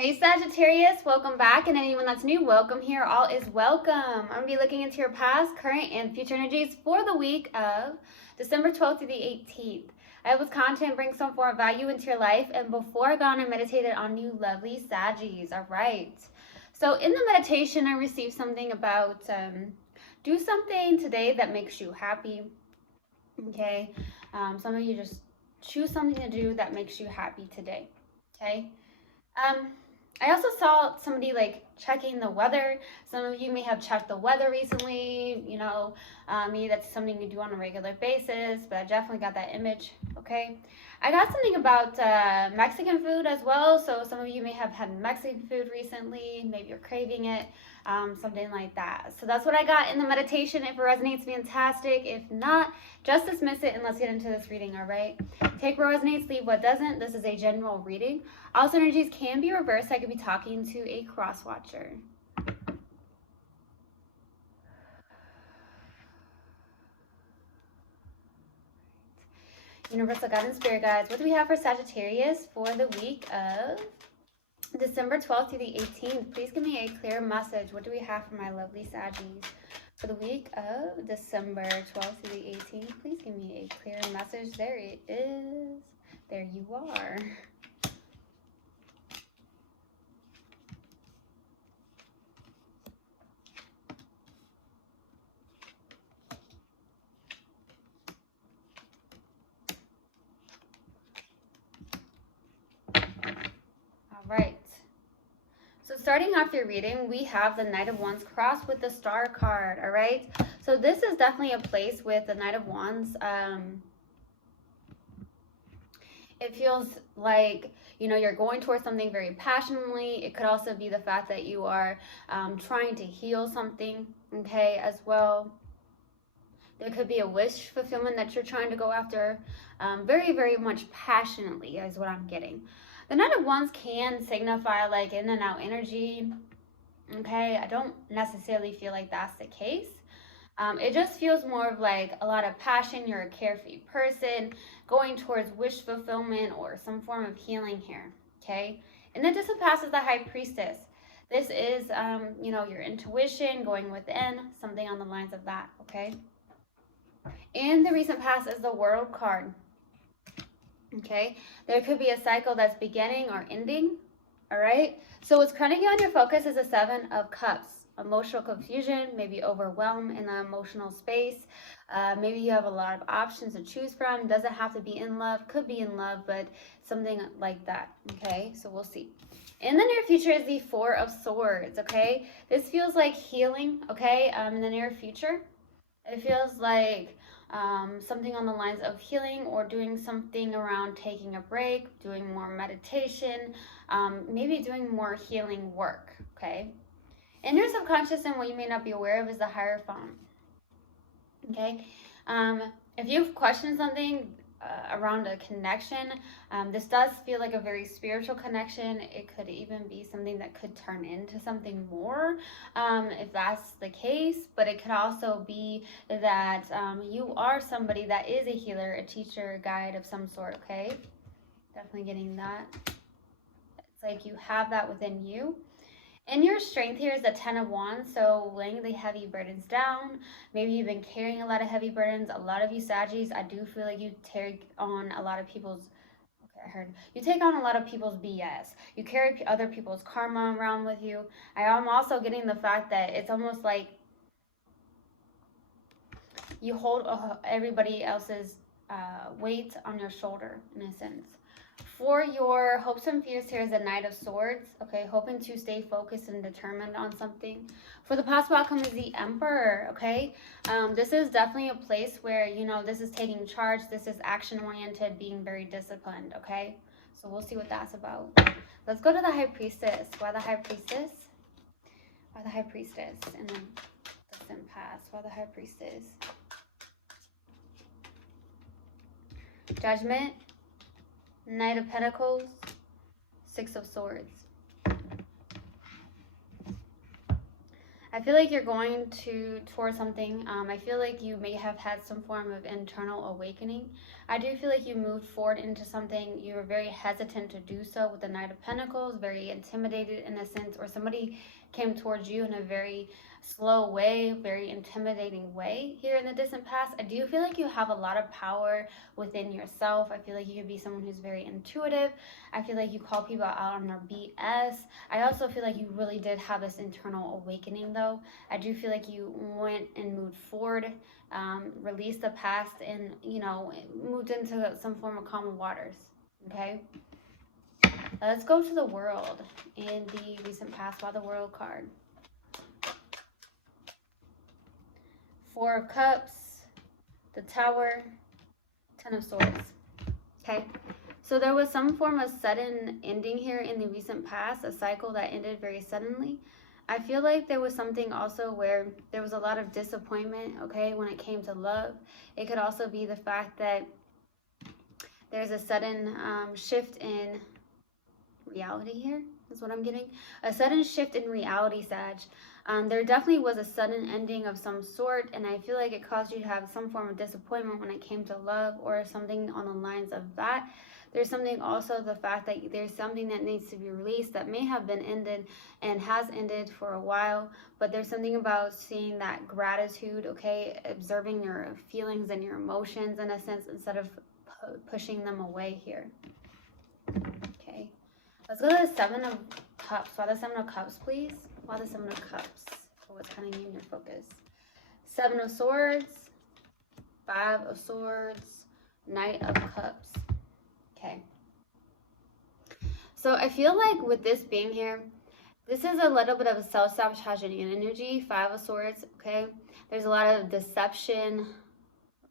Hey Sagittarius, welcome back, and anyone that's new, welcome here. All is welcome. I'm going to be looking into your past, current, and future energies for the week of December 12th through the 18th. I hope this content brings some form of value into your life, and before I got on, I meditated on you lovely Saggies. All right. So in the meditation, I received something about do something today that makes you happy. Okay. Some of you just choose something to do that makes you happy today. Okay. I also saw somebody like checking the weather. Some of you may have checked the weather recently. Maybe that's something you do on a regular basis, but I definitely got that image. Okay. I got something about Mexican food as well. So some of you may have had Mexican food recently. Maybe you're craving it, something like that. So that's what I got in the meditation. If it resonates, fantastic. If not, just dismiss it and let's get into this reading, all right? Take what resonates, leave what doesn't. This is a general reading. Also, energies can be reversed. I could be talking to a cross watcher. Universal God and Spirit Guides, what do we have for Sagittarius for the week of December 12th through the 18th? Please give me a clear message. What do we have for my lovely Saggies for the week of December 12th through the 18th? Please give me a clear message. There it is. There you are. Right. So starting off your reading, we have the Knight of Wands crossed with the Star card. All right. So this is definitely a place with the Knight of Wands. It feels like, you're going towards something very passionately. It could also be the fact that you are trying to heal something, okay, as well. There could be a wish fulfillment that you're trying to go after very, very much passionately is what I'm getting. The Knight of Wands can signify like in and out energy, okay? I don't necessarily feel like that's the case. It just feels more of like a lot of passion. You're a carefree person going towards wish fulfillment or some form of healing here, okay? And then this passes the High Priestess. This is, your intuition, going within, something on the lines of that, okay? And the recent past is the World card. Okay, there could be a cycle that's beginning or ending. All right, so what's crowning you on your focus is a Seven of Cups. Emotional confusion, maybe overwhelm in the emotional space. Maybe you have a lot of options to choose from. Doesn't have to be in love, could be in love, but something like that. Okay, so we'll see. In the near future is the Four of Swords. Okay, this feels like healing. Okay, in the near future, it feels like something on the lines of healing or doing something around taking a break, doing more meditation, maybe doing more healing work, okay? In your subconscious, and what you may not be aware of is the Hierophant, okay? If you've questioned something around a connection, this does feel like a very spiritual connection. It could even be something that could turn into something more, if that's the case. But it could also be that you are somebody that is a healer, a teacher, a guide of some sort, okay? Definitely getting that. It's like you have that within you. And your strength here is the Ten of Wands, so laying the heavy burdens down. Maybe you've been carrying a lot of heavy burdens. A lot of you Saggies, I do feel like you take on a lot of people's, you take on a lot of people's BS. You carry other people's karma around with you. I am also getting the fact that it's almost like you hold everybody else's weight on your shoulder, in a sense. For your hopes and fears, here is a Knight of Swords, okay, hoping to stay focused and determined on something. For the possible outcome is the Emperor, okay? This is definitely a place where, this is taking charge, this is action-oriented, being very disciplined, okay? So we'll see what that's about. Let's go to the High Priestess. Why the High Priestess? Why the High Priestess? And then the Impasse. Why the High Priestess? Judgment. Knight of Pentacles, Six of Swords. I feel like you're going towards something. I feel like you may have had some form of internal awakening. I do feel like you moved forward into something. You were very hesitant to do so with the Knight of Pentacles, very intimidated in a sense, or somebody came towards you in a very slow way, very intimidating way here in the distant past. I do feel like you have a lot of power within yourself. I feel like you could be someone who's very intuitive. I feel like you call people out on their BS. I also feel like you really did have this internal awakening though. I do feel like you went and moved forward, released the past, and moved into some form of calm waters. Okay, let's go to the World in the recent past. By the World card, Four of Cups, the Tower, Ten of Swords. Okay, so there was some form of sudden ending here in the recent past, a cycle that ended very suddenly. I feel like there was something also where there was a lot of disappointment, okay, when it came to love. It could also be the fact that there's a sudden shift in reality here, is what I'm getting. A sudden shift in reality, Sag. There definitely was a sudden ending of some sort, and I feel like it caused you to have some form of disappointment when it came to love or something on the lines of that. There's something also the fact that there's something that needs to be released that may have been ended and has ended for a while, but there's something about seeing that gratitude, okay, observing your feelings and your emotions in a sense instead of pushing them away here. Okay, let's go to the Seven of Cups. Why the Seven of Cups, please? Why the Seven of Cups? For what's kind of in your focus. Seven of Swords, Five of Swords, Knight of Cups. Okay. So I feel like with this being here, this is a little bit of a self-sabotaging energy, Five of Swords, okay? There's a lot of deception,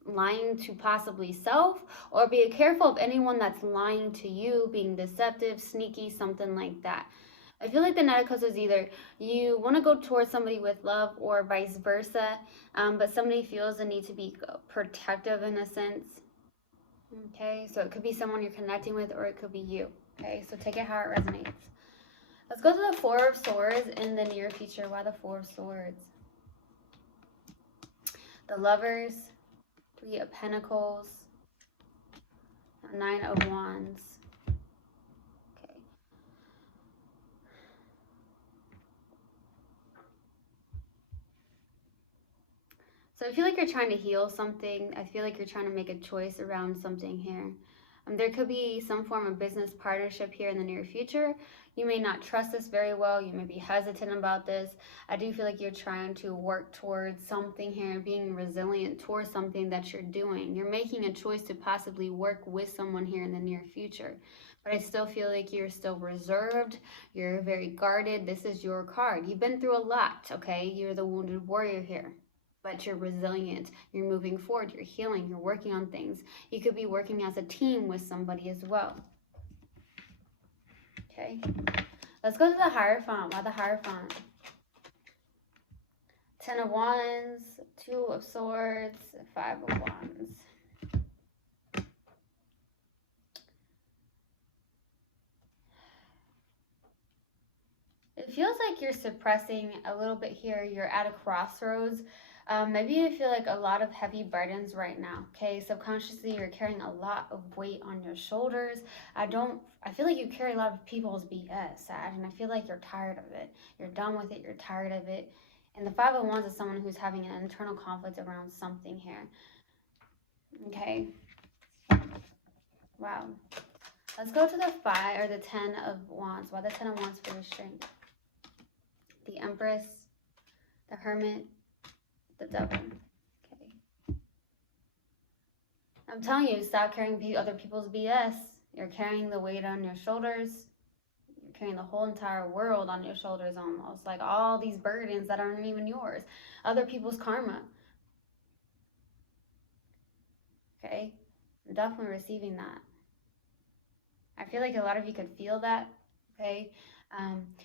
lying to possibly self, or be careful of anyone that's lying to you, being deceptive, sneaky, something like that. I feel like the Knight of Cups is either you want to go towards somebody with love or vice versa, but somebody feels the need to be protective in a sense. Okay, so it could be someone you're connecting with or it could be you. Okay, so take it how it resonates. Let's go to the Four of Swords in the near future. Why the Four of Swords? The Lovers, Three of Pentacles, Nine of Wands. Okay. So I feel like you're trying to heal something. I feel like you're trying to make a choice around something here. There could be some form of business partnership here in the near future. You may not trust this very well. You may be hesitant about this. I do feel like you're trying to work towards something here, being resilient towards something that you're doing. You're making a choice to possibly work with someone here in the near future. But I still feel like you're still reserved. You're very guarded. This is your card. You've been through a lot, okay? You're the wounded warrior here. But you're resilient, you're moving forward, you're healing, you're working on things. You could be working as a team with somebody as well. Okay, let's go to the Hierophant. Why the Hierophant? Ten of Wands, Two of Swords, Five of Wands. It feels like you're suppressing a little bit here. You're at a crossroads. Maybe you feel like a lot of heavy burdens right now, okay? Subconsciously, you're carrying a lot of weight on your shoulders. I feel like you carry a lot of people's BS, Sag, and I feel like you're tired of it. You're done with it, you're tired of it. And the Five of Wands is someone who's having an internal conflict around something here, okay? Wow. Let's go to the Ten of Wands. Why the Ten of Wands for your strength? The Empress, the Hermit, the Devil. Okay. I'm telling you, stop carrying other people's BS. You're carrying the weight on your shoulders. You're carrying the whole entire world on your shoulders almost. Like all these burdens that aren't even yours. Other people's karma. Okay? I'm definitely receiving that. I feel like a lot of you could feel that. Okay?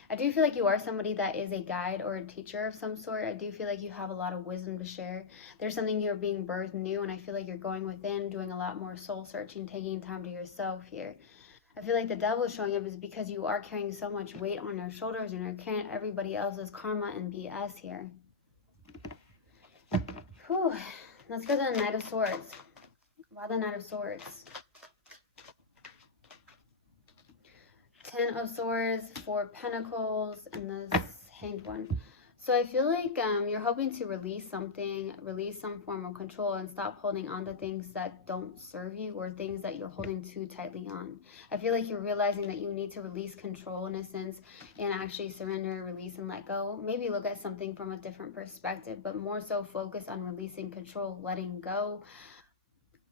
I do feel like you are somebody that is a guide or a teacher of some sort. I do feel like you have a lot of wisdom to share. There's something you're being birthed new, and I feel like you're going within, doing a lot more soul searching, taking time to yourself here. I feel like the devil is showing up is because you are carrying so much weight on your shoulders and you're carrying everybody else's karma and BS here. Whew. Let's go to the Knight of Swords. Why the Knight of Swords? 10 of Swords, 4 of Pentacles, and this Hanged One. So I feel like you're hoping to release something, release some form of control, and stop holding on to things that don't serve you or things that you're holding too tightly on. I feel like you're realizing that you need to release control in a sense and actually surrender, release, and let go. Maybe look at something from a different perspective, but more so focus on releasing control, letting go.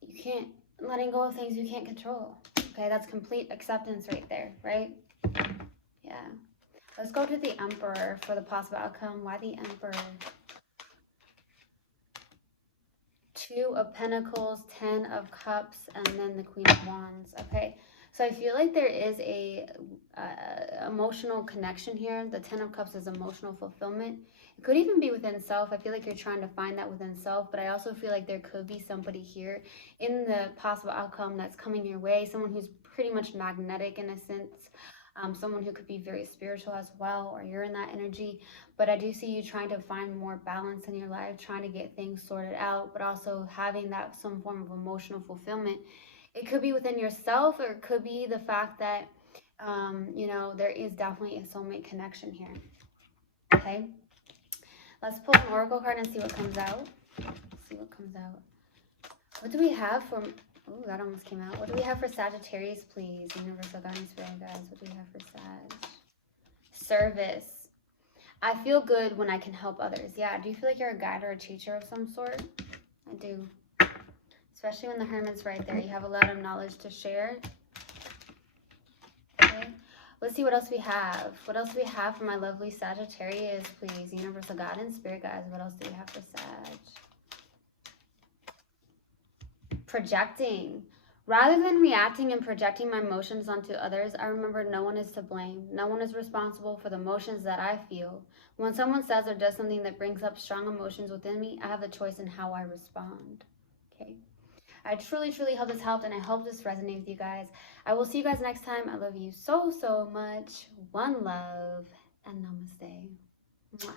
You can't, letting go of things you can't control. Okay, that's complete acceptance right there, right? Yeah. Let's go to the Emperor for the possible outcome. Why the Emperor? 2 of Pentacles, 10 of Cups, and then the Queen of Wands. Okay, so I feel like there is a emotional connection here. The 10 of Cups is emotional fulfillment. It could even be within self. I feel like you're trying to find that within self, but I also feel like there could be somebody here in the possible outcome that's coming your way, someone who's pretty much magnetic in a sense, someone who could be very spiritual as well, or you're in that energy. But I do see you trying to find more balance in your life, trying to get things sorted out, but also having that some form of emotional fulfillment. It could be within yourself, or it could be the fact that you know, there is definitely a soulmate connection here. Okay, let's pull an oracle card and see what comes out. See what comes out. What do we have for... Oh, that almost came out. What do we have for Sagittarius, please? Universal guidance, spirit guys. What do we have for Sag? Service. I feel good when I can help others. Yeah, do you feel like you're a guide or a teacher of some sort? I do. Especially when the Hermit's right there. You have a lot of knowledge to share. Okay. Let's see what else we have. What else do we have for my lovely Sagittarius, please? Universal guidance, spirit guides. What else do we have for Sag? Projecting. Rather than reacting and projecting my emotions onto others, I remember no one is to blame. No one is responsible for the emotions that I feel. When someone says or does something that brings up strong emotions within me, I have the choice in how I respond. Okay. I truly, truly hope this helped, and I hope this resonated with you guys. I will see you guys next time. I love you so, so much. One love, and namaste. Mwah.